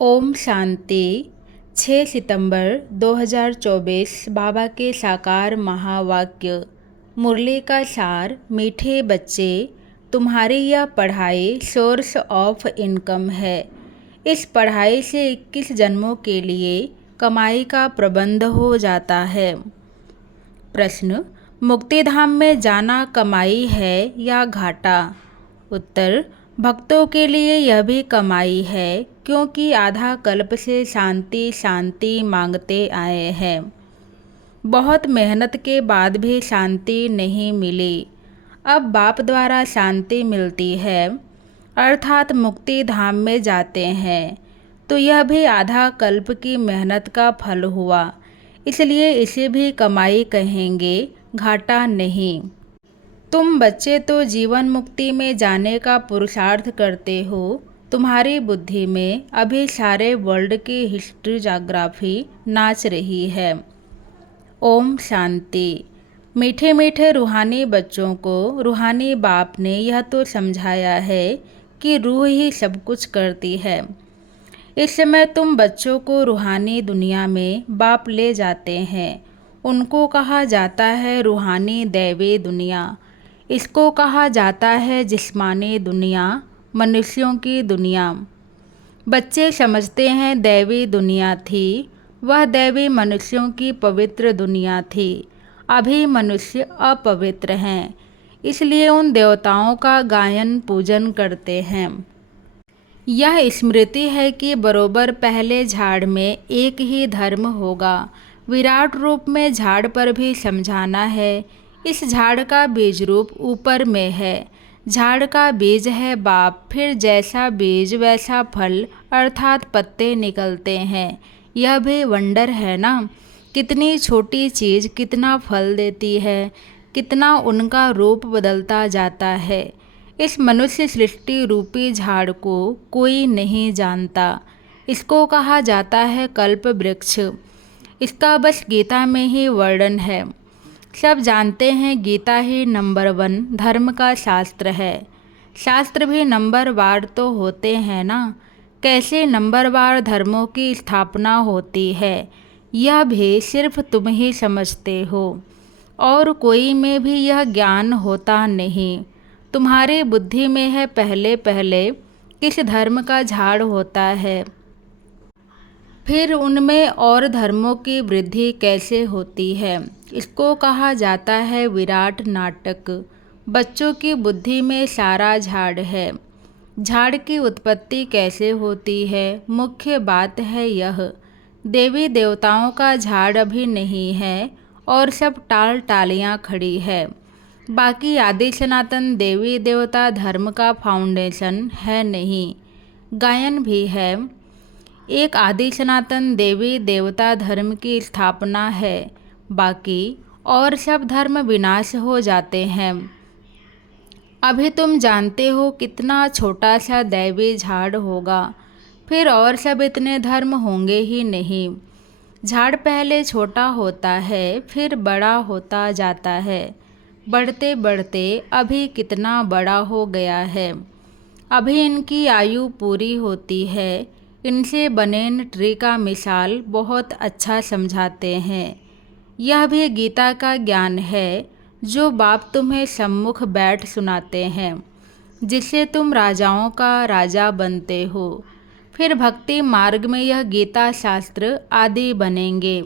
ओम शांति। 6 सितंबर 2024 बाबा के साकार महावाक्य। मुरली का सार। मीठे बच्चे, तुम्हारी यह पढ़ाई सोर्स ऑफ इनकम है। इस पढ़ाई से 21 जन्मों के लिए कमाई का प्रबंध हो जाता है। प्रश्न, मुक्तिधाम में जाना कमाई है या घाटा? उत्तर, भक्तों के लिए यह भी कमाई है, क्योंकि आधा कल्प से शांति शांति मांगते आए हैं। बहुत मेहनत के बाद भी शांति नहीं मिली। अब बाप द्वारा शांति मिलती है, अर्थात मुक्ति धाम में जाते हैं। तो यह भी आधा कल्प की मेहनत का फल हुआ, इसलिए इसे भी कमाई कहेंगे, घाटा नहीं। तुम बच्चे तो जीवन मुक्ति में जाने का पुरुषार्थ करते हो। तुम्हारी बुद्धि में अभी सारे वर्ल्ड की हिस्ट्री ज्योग्राफी नाच रही है। ओम शांति। मीठे मीठे रूहानी बच्चों को रूहानी बाप ने यह तो समझाया है कि रूह ही सब कुछ करती है। इस समय तुम बच्चों को रूहानी दुनिया में बाप ले जाते हैं। उनको कहा जाता है रूहानी दैवी दुनिया। इसको कहा जाता है जिस्मानी दुनिया, मनुष्यों की दुनिया। बच्चे समझते हैं दैवी दुनिया थी, वह दैवी मनुष्यों की पवित्र दुनिया थी। अभी मनुष्य अपवित्र हैं, इसलिए उन देवताओं का गायन पूजन करते हैं। यह स्मृति है कि बरोबर पहले झाड़ में एक ही धर्म होगा। विराट रूप में झाड़ पर भी समझाना है। इस झाड़ का बीज रूप ऊपर में है। झाड़ का बीज है बाप, फिर जैसा बीज वैसा फल, अर्थात पत्ते निकलते हैं। यह भी वंडर है ना, कितनी छोटी चीज़ कितना फल देती है, कितना उनका रूप बदलता जाता है। इस मनुष्य सृष्टि रूपी झाड़ को कोई नहीं जानता। इसको कहा जाता है कल्प वृक्ष। इसका बस गीता में ही वर्णन है। सब जानते हैं गीता ही नंबर 1 धर्म का शास्त्र है। शास्त्र भी नंबरवार तो होते हैं ना। कैसे नंबरवार धर्मों की स्थापना होती है, यह भी सिर्फ तुम ही समझते हो, और कोई में भी यह ज्ञान होता नहीं। तुम्हारी बुद्धि में है पहले पहले किस धर्म का झाड़ होता है, फिर उनमें और धर्मों की वृद्धि कैसे होती है। इसको कहा जाता है विराट नाटक। बच्चों की बुद्धि में सारा झाड़ है। झाड़ की उत्पत्ति कैसे होती है, मुख्य बात है यह। देवी देवताओं का झाड़ अभी नहीं है और सब टाल टालियाँ खड़ी है। बाकी आदि सनातन देवी देवता धर्म का फाउंडेशन है नहीं। गायन भी है। एक आदि सनातन देवी देवता धर्म की स्थापना है, बाकी और सब धर्म विनाश हो जाते हैं। अभी तुम जानते हो कितना छोटा सा दैवी झाड़ होगा, फिर और सब इतने धर्म होंगे ही नहीं। झाड़ पहले छोटा होता है, फिर बड़ा होता जाता है। बढ़ते बढ़ते अभी कितना बड़ा हो गया है। अभी इनकी आयु पूरी होती है। इनसे बनेन ट्री का मिसाल बहुत अच्छा समझाते हैं। यह भी गीता का ज्ञान है जो बाप तुम्हें सम्मुख बैठ सुनाते हैं, जिससे तुम राजाओं का राजा बनते हो। फिर भक्ति मार्ग में यह गीता शास्त्र आदि बनेंगे।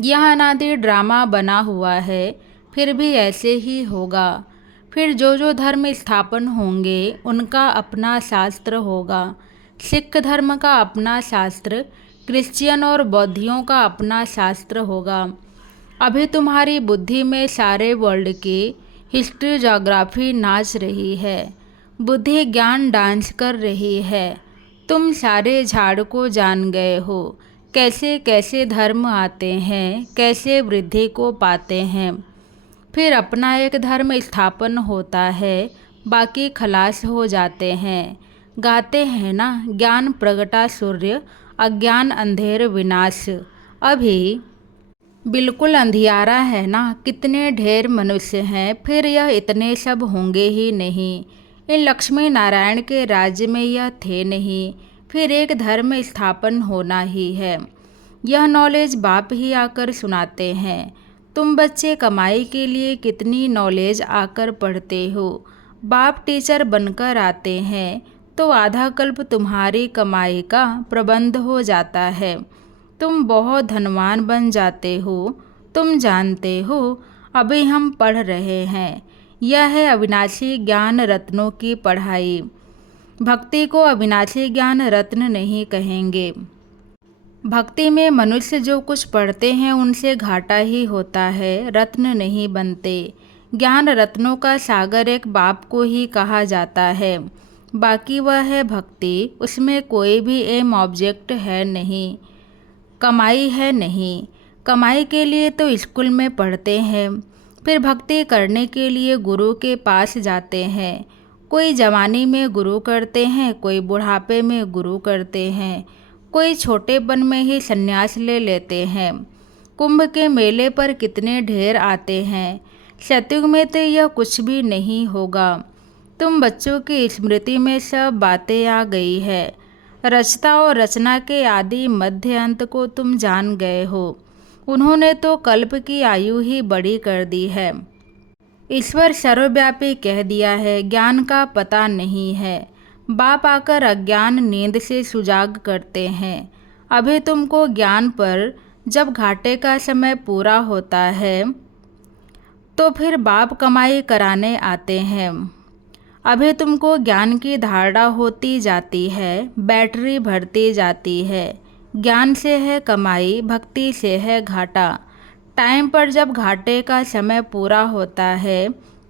यह अनादि ड्रामा बना हुआ है, फिर भी ऐसे ही होगा। फिर जो जो धर्म स्थापन होंगे उनका अपना शास्त्र होगा। सिख धर्म का अपना शास्त्र, क्रिश्चियन और बौद्धियों का अपना शास्त्र होगा। अभी तुम्हारी बुद्धि में सारे वर्ल्ड की हिस्ट्री ज्योग्राफी नाच रही है। बुद्धि ज्ञान डांस कर रही है। तुम सारे झाड़ को जान गए हो, कैसे कैसे धर्म आते हैं, कैसे वृद्धि को पाते हैं। फिर अपना एक धर्म स्थापन होता है, बाकी खलास हो जाते हैं। गाते हैं ना, ज्ञान प्रगटा सूर्य, अज्ञान अंधेर विनाश। अभी बिल्कुल अंधियारा है ना, कितने ढेर मनुष्य हैं, फिर यह इतने सब होंगे ही नहीं। इन लक्ष्मी नारायण के राज्य में यह थे नहीं, फिर एक धर्म स्थापन होना ही है। यह नॉलेज बाप ही आकर सुनाते हैं। तुम बच्चे कमाई के लिए कितनी नॉलेज आकर पढ़ते हो। बाप टीचर बनकर आते हैं तो आधा कल्प तुम्हारी कमाई का प्रबंध हो जाता है। तुम बहुत धनवान बन जाते हो। तुम जानते हो अभी हम पढ़ रहे हैं। यह है अविनाशी ज्ञान रत्नों की पढ़ाई। भक्ति को अविनाशी ज्ञान रत्न नहीं कहेंगे। भक्ति में मनुष्य जो कुछ पढ़ते हैं उनसे घाटा ही होता है, रत्न नहीं बनते। ज्ञान रत्नों का सागर एक बाप को ही कहा जाता है। बाकी वह है भक्ति, उसमें कोई भी एम ऑब्जेक्ट है नहीं, कमाई है नहीं। कमाई के लिए तो स्कूल में पढ़ते हैं, फिर भक्ति करने के लिए गुरु के पास जाते हैं। कोई जवानी में गुरु करते हैं, कोई बुढ़ापे में गुरु करते हैं, कोई छोटेपन में ही संन्यास ले लेते हैं। कुंभ के मेले पर कितने ढेर आते हैं। सतयुग में तो यह कुछ भी नहीं होगा। तुम बच्चों की स्मृति में सब बातें आ गई है। रचता और रचना के आदि मध्य अंत को तुम जान गए हो। उन्होंने तो कल्प की आयु ही बड़ी कर दी है। ईश्वर सर्वव्यापी कह दिया है, ज्ञान का पता नहीं है। बाप आकर अज्ञान नींद से सुजाग करते हैं। अभी तुमको ज्ञान पर जब घाटे का समय पूरा होता है तो फिर बाप कमाई कराने आते हैं। अभी तुमको ज्ञान की धारणा होती जाती है, बैटरी भरती जाती है। ज्ञान से है कमाई, भक्ति से है घाटा। टाइम पर जब घाटे का समय पूरा होता है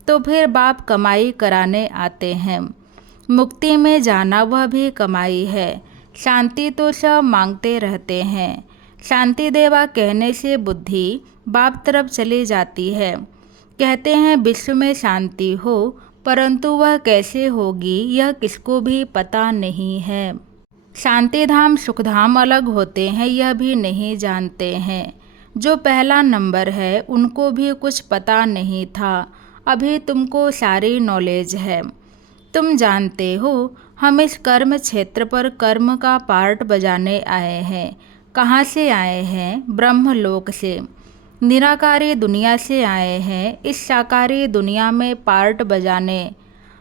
तो फिर बाप कमाई कराने आते हैं। मुक्ति में जाना वह भी कमाई है। शांति तो सब मांगते रहते हैं। शांति देवा कहने से बुद्धि बाप तरफ चली जाती है। कहते हैं विश्व में शांति हो, परंतु वह कैसे होगी यह किसको भी पता नहीं है। शांति धाम सुखधाम अलग होते हैं यह भी नहीं जानते हैं। जो पहला नंबर है उनको भी कुछ पता नहीं था। अभी तुमको सारी नॉलेज है। तुम जानते हो हम इस कर्म क्षेत्र पर कर्म का पार्ट बजाने आए हैं। कहाँ से आए हैं? ब्रह्मलोक से। निराकारी दुनिया से आए हैं इस साकारी दुनिया में पार्ट बजाने।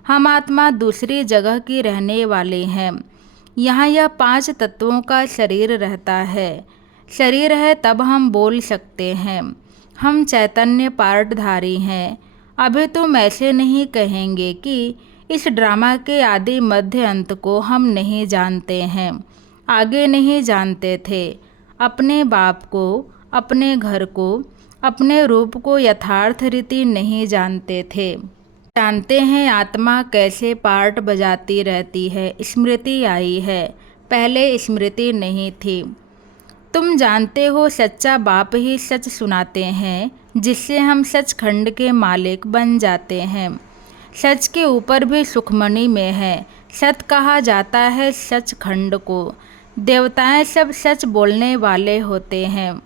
हम आत्मा दूसरी जगह की रहने वाले हैं। यहाँ यह 5 तत्वों का शरीर रहता है। शरीर है तब हम बोल सकते हैं। हम चैतन्य पार्टधारी हैं। अभी तुम ऐसे नहीं कहेंगे कि इस ड्रामा के आदि मध्य अंत को हम नहीं जानते हैं। आगे नहीं जानते थे। अपने बाप को, अपने घर को, अपने रूप को यथार्थ रीति नहीं जानते थे। जानते हैं आत्मा कैसे पार्ट बजाती रहती है। स्मृति आई है, पहले स्मृति नहीं थी। तुम जानते हो सच्चा बाप ही सच सुनाते हैं, जिससे हम सचखंड के मालिक बन जाते हैं। सच के ऊपर भी सुखमणि में है। सत कहा जाता है सचखंड को। देवताएं सब सच बोलने वाले होते हैं।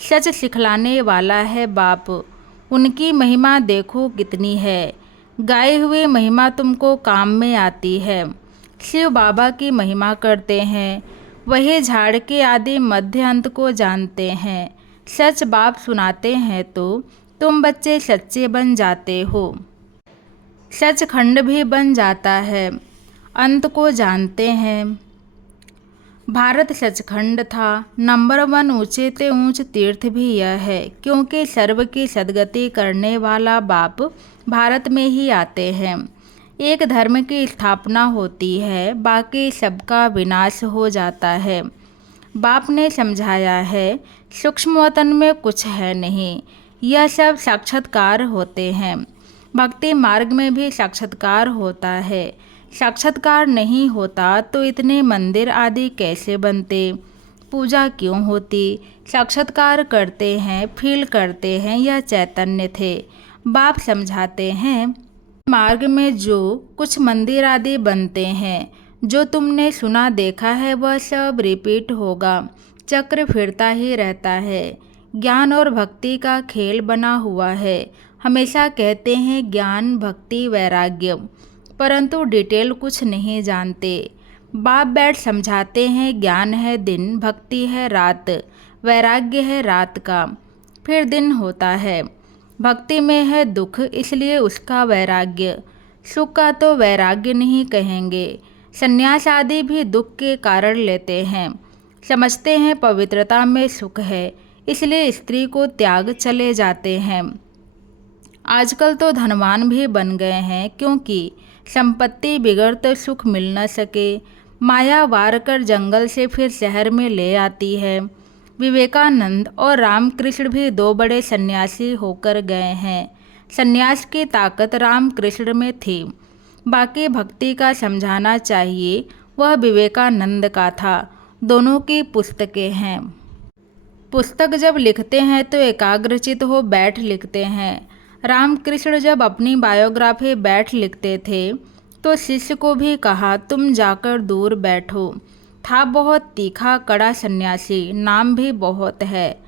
सच सिखलाने वाला है बाप। उनकी महिमा देखो कितनी है। गाई हुई महिमा तुमको काम में आती है। शिव बाबा की महिमा करते हैं। वही झाड़ के आदि मध्य अंत को जानते हैं। सच बाप सुनाते हैं तो तुम बच्चे सच्चे बन जाते हो। सचखंड भी बन जाता है। अंत को जानते हैं। भारत सचखंड था। नंबर 1 ऊंचे ते ऊंच तीर्थ भी यह है, क्योंकि सर्व की सदगति करने वाला बाप भारत में ही आते हैं। एक धर्म की स्थापना होती है, बाकी सबका विनाश हो जाता है। बाप ने समझाया है सूक्ष्म वतन में कुछ है नहीं, यह सब साक्षात्कार होते हैं। भक्ति मार्ग में भी साक्षात्कार होता है। साक्षात्कार नहीं होता तो इतने मंदिर आदि कैसे बनते, पूजा क्यों होती। साक्षात्कार करते हैं, फील करते हैं, यह चैतन्य थे। बाप समझाते हैं मार्ग में जो कुछ मंदिर आदि बनते हैं, जो तुमने सुना देखा है वह सब रिपीट होगा। चक्र फिरता ही रहता है। ज्ञान और भक्ति का खेल बना हुआ है। हमेशा कहते हैं ज्ञान, भक्ति, वैराग्य, परंतु डिटेल कुछ नहीं जानते। बाप बैठ समझाते हैं, ज्ञान है दिन, भक्ति है रात, वैराग्य है रात का, फिर दिन होता है। भक्ति में है दुख, इसलिए उसका वैराग्य। सुख का तो वैराग्य नहीं कहेंगे। संन्यास आदि भी दुख के कारण लेते हैं। समझते हैं पवित्रता में सुख है, इसलिए स्त्री को त्याग चले जाते हैं। आजकल तो धनवान भी बन गए हैं, क्योंकि संपत्ति बिगड़ तो सुख मिल न सके। माया वार कर जंगल से फिर शहर में ले आती है। विवेकानंद और रामकृष्ण भी दो बड़े सन्यासी होकर गए हैं। सन्यास की ताकत रामकृष्ण में थी, बाकी भक्ति का समझाना चाहिए वह विवेकानंद का था। दोनों की पुस्तकें हैं। पुस्तक जब लिखते हैं तो एकाग्रचित हो बैठ लिखते हैं। रामकृष्ण जब अपनी बायोग्राफी बैठ लिखते थे तो शिष्य को भी कहा, तुम जाकर दूर बैठो। था बहुत तीखा कड़ा सन्यासी, नाम भी बहुत है।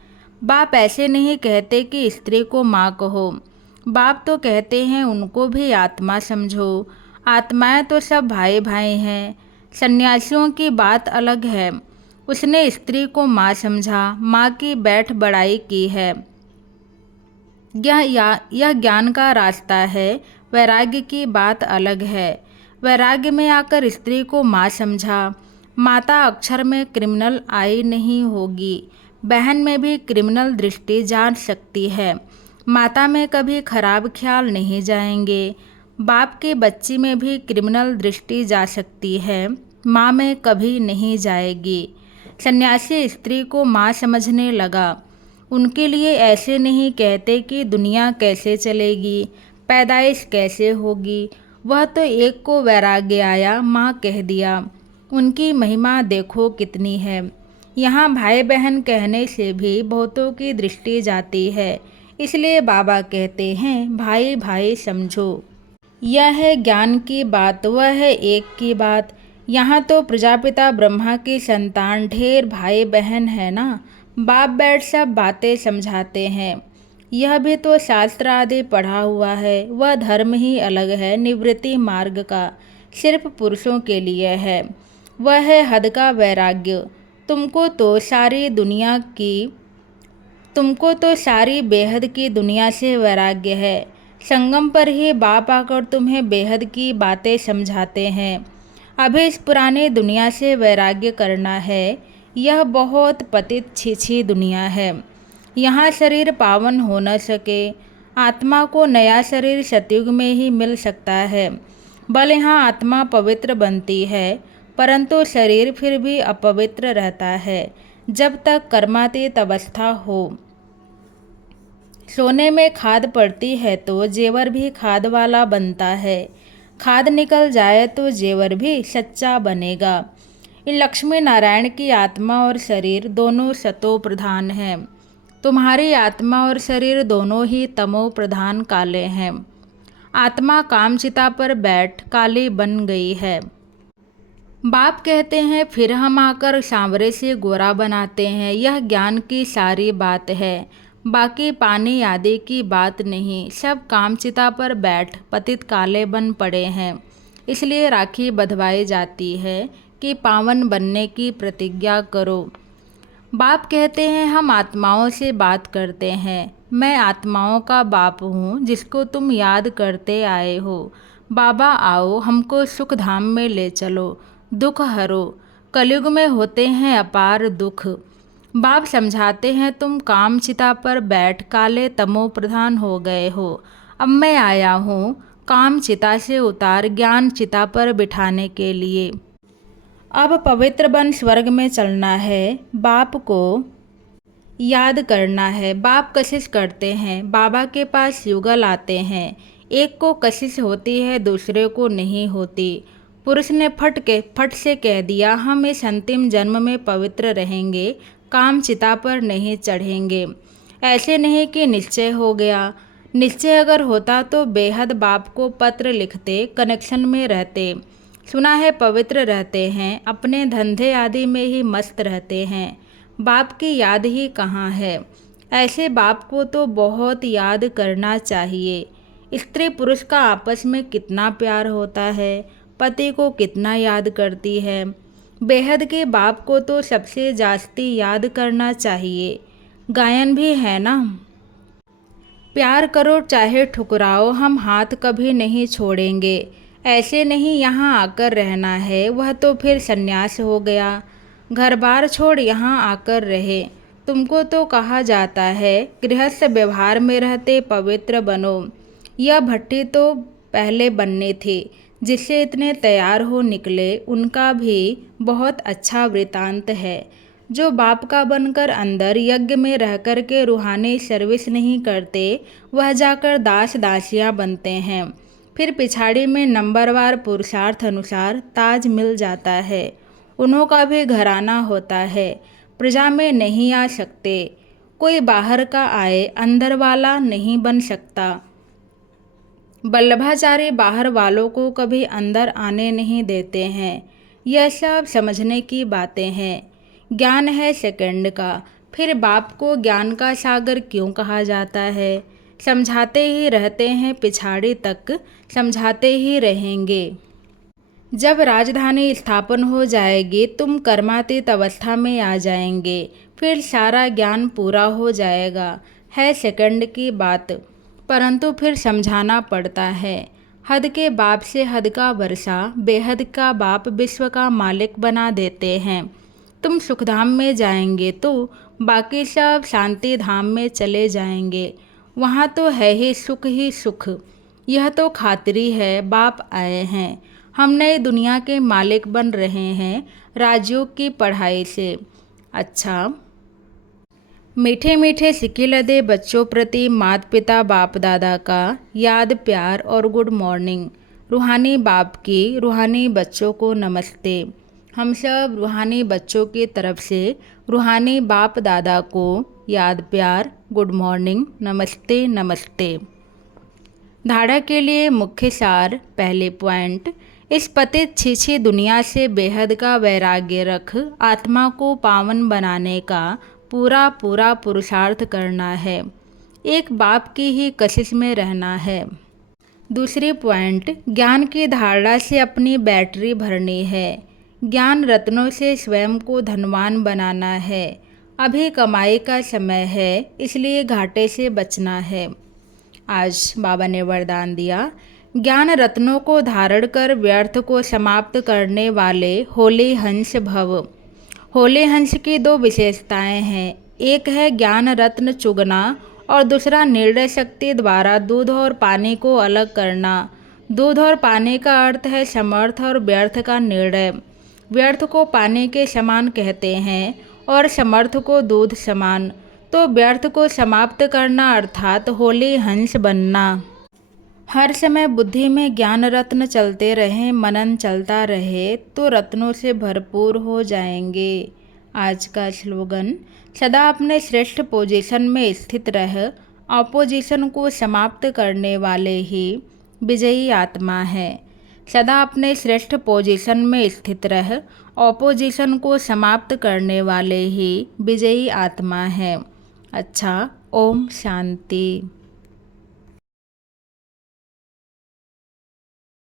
बाप ऐसे नहीं कहते कि स्त्री को माँ कहो। बाप तो कहते हैं उनको भी आत्मा समझो। आत्माएं तो सब भाई भाई हैं। सन्यासियों की बात अलग है। उसने स्त्री को माँ समझा, माँ की बैठ बड़ाई की है। यह ज्ञान का रास्ता है। वैराग्य की बात अलग है। वैराग्य में आकर स्त्री को माँ समझा। माता अक्षर में क्रिमिनल आई नहीं होगी। बहन में भी क्रिमिनल दृष्टि जान सकती है। माता में कभी खराब ख्याल नहीं जाएंगे। बाप की बच्ची में भी क्रिमिनल दृष्टि जा सकती है, माँ में कभी नहीं जाएगी। सन्यासी स्त्री को माँ समझने लगा। उनके लिए ऐसे नहीं कहते कि दुनिया कैसे चलेगी, पैदाइश कैसे होगी। वह तो एक को वैराग्य आया, माँ कह दिया। उनकी महिमा देखो कितनी है। यहाँ भाई बहन कहने से भी बहुतों की दृष्टि जाती है, इसलिए बाबा कहते हैं भाई भाई समझो। यह है ज्ञान की बात, वह है एक की बात। यहाँ तो प्रजापिता ब्रह्मा की संतान ढेर भाई बहन है ना। बाप बैठ सब बातें समझाते हैं। यह भी तो शास्त्र आदि पढ़ा हुआ है। वह धर्म ही अलग है, निवृत्ति मार्ग का, सिर्फ पुरुषों के लिए है। वह है हद का वैराग्य। तुमको तो सारी बेहद की दुनिया से वैराग्य है। संगम पर ही बाप आकर तुम्हें बेहद की बातें समझाते हैं। अभी इस पुरानी दुनिया से वैराग्य करना है। यह बहुत पतित छीछी दुनिया है। यहाँ शरीर पावन हो न सके। आत्मा को नया शरीर सतयुग में ही मिल सकता है। बल यहाँ आत्मा पवित्र बनती है, परंतु शरीर फिर भी अपवित्र रहता है जब तक कर्मातीत अवस्था हो। सोने में खाद पड़ती है तो जेवर भी खाद वाला बनता है। खाद निकल जाए तो जेवर भी सच्चा बनेगा। लक्ष्मी नारायण की आत्मा और शरीर दोनों सतो प्रधान हैं। तुम्हारी आत्मा और शरीर दोनों ही तमो प्रधान काले हैं। आत्मा कामचिता पर बैठ काली बन गई है। बाप कहते हैं फिर हम आकर सांवरे से गोरा बनाते हैं। यह ज्ञान की सारी बात है, बाकी पानी आदि की बात नहीं। सब कामचिता पर बैठ पतित काले बन पड़े हैं। इसलिए राखी बंधवाई जाती है कि पावन बनने की प्रतिज्ञा करो। बाप कहते हैं हम आत्माओं से बात करते हैं। मैं आत्माओं का बाप हूँ जिसको तुम याद करते आए हो। बाबा आओ हमको सुख धाम में ले चलो, दुख हरो। कलयुग में होते हैं अपार दुख। बाप समझाते हैं तुम काम चिता पर बैठ काले तमो प्रधान हो गए हो। अब मैं आया हूँ काम चिता से उतार ज्ञान चिता पर बिठाने के लिए। अब पवित्र बन स्वर्ग में चलना है। बाप को याद करना है। बाप कशिश करते हैं, बाबा के पास युगल आते हैं। एक को कशिश होती है, दूसरे को नहीं होती। पुरुष ने फट से कह दिया हम इस अंतिम जन्म में पवित्र रहेंगे, काम चिता पर नहीं चढ़ेंगे। ऐसे नहीं कि निश्चय हो गया। निश्चय अगर होता तो बेहद बाप को पत्र लिखते, कनेक्शन में रहते। सुना है पवित्र रहते हैं, अपने धंधे आदि में ही मस्त रहते हैं। बाप की याद ही कहाँ है। ऐसे बाप को तो बहुत याद करना चाहिए। स्त्री पुरुष का आपस में कितना प्यार होता है। पति को कितना याद करती है। बेहद के बाप को तो सबसे जास्ती याद करना चाहिए। गायन भी है ना। प्यार करो चाहे ठुकराओ, हम हाथ कभी नहीं छोड़ेंगे। ऐसे नहीं यहाँ आकर रहना है, वह तो फिर सन्यास हो गया। घर बार छोड़ यहाँ आकर रहे। तुमको तो कहा जाता है गृहस्थ व्यवहार में रहते पवित्र बनो। यह भट्टी तो पहले बनने थी, जिससे इतने तैयार हो निकले, उनका भी बहुत अच्छा वृतांत है। जो बाप का बनकर अंदर यज्ञ में रहकर के रूहानी सर्विस नहीं करते, वह जाकर दास दासियाँ बनते हैं। फिर पिछाड़ी में नंबरवार पुरुषार्थ अनुसार ताज मिल जाता है। उन्हों का भी घराना होता है। प्रजा में नहीं आ सकते। कोई बाहर का आए अंदर वाला नहीं बन सकता। वल्लभाचार्य बाहर वालों को कभी अंदर आने नहीं देते हैं। यह सब समझने की बातें हैं। ज्ञान है सेकंड का। फिर बाप को ज्ञान का सागर क्यों कहा जाता है। समझाते ही रहते हैं, पिछाड़ी तक समझाते ही रहेंगे। जब राजधानी स्थापन हो जाएगी, तुम कर्मातीत अवस्था में आ जाएंगे। फिर सारा ज्ञान पूरा हो जाएगा। है सेकंड की बात, परंतु फिर समझाना पड़ता है। हद के बाप से हद का वर्षा, बेहद का बाप विश्व का मालिक बना देते हैं। तुम सुखधाम में जाएंगे तो बाकी सब शांति धाम में चले जाएंगे। वहाँ तो है ही सुख। यह तो खातिरी है, बाप आए हैं। हम नई दुनिया के मालिक बन रहे हैं राजयोग की पढ़ाई से। अच्छा, मीठे मीठे सिक्के लदे बच्चों प्रति माता पिता बाप दादा का याद, प्यार और गुड मॉर्निंग। रूहानी बाप की रूहानी बच्चों को नमस्ते। हम सब रूहानी बच्चों की तरफ से रूहानी बाप दादा को याद, प्यार, गुड मॉर्निंग, नमस्ते नमस्ते। धारणा के लिए मुख्य सार। पहले पॉइंट, इस पतित छीछी दुनिया से बेहद का वैराग्य रख आत्मा को पावन बनाने का पूरा पुरुषार्थ करना है। एक बाप की ही कशिश में रहना है। दूसरी पॉइंट, ज्ञान की धारणा से अपनी बैटरी भरनी है। ज्ञान रत्नों से स्वयं को धनवान बनाना है। अभी कमाई का समय है, इसलिए घाटे से बचना है। आज बाबा ने वरदान दिया, ज्ञान रत्नों को धारण कर व्यर्थ को समाप्त करने वाले होली हंस भव। होली हंस की दो विशेषताएं हैं। एक है ज्ञान रत्न चुगना और दूसरा निर्णय शक्ति द्वारा दूध और पानी को अलग करना। दूध और पानी का अर्थ है समर्थ और व्यर्थ का निर्णय। व्यर्थ को पानी के समान कहते हैं और समर्थ को दूध समान। तो व्यर्थ को समाप्त करना अर्थात होली हंस बनना। हर समय बुद्धि में ज्ञान रत्न चलते रहें, मनन चलता रहे तो रत्नों से भरपूर हो जाएंगे। आज का स्लोगन, सदा अपने श्रेष्ठ पोजीशन में स्थित रह। ऑपोजिशन को समाप्त करने वाले ही विजयी आत्मा है। सदा अपने श्रेष्ठ पोजीशन में स्थित रह। ऑपोजिशन को समाप्त करने वाले ही विजयी आत्मा है। अच्छा, ओम शांति।